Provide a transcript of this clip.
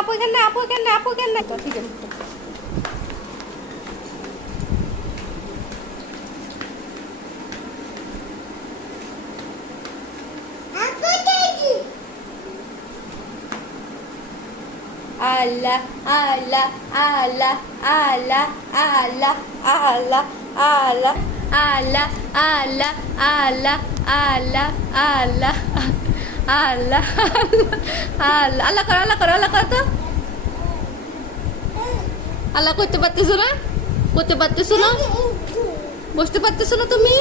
আপু এখানে আপু এখানে আপু এখানে তো ঠিক আছে আল্লাহ আল্লাহ আল্লাহ আল্লাহ আল্লাহ আল্লাহ আল্লাহ আল্লাহ আল্লাহ আল্লাহ আল্লাহ আল্লাহ আল্লাহ আল্লাহ আল্লাহ করো আল্লাহ করো আল্লাহ করো তো আল্লাহ করতে পারতেছো না বসতে পারতেছো না তুমি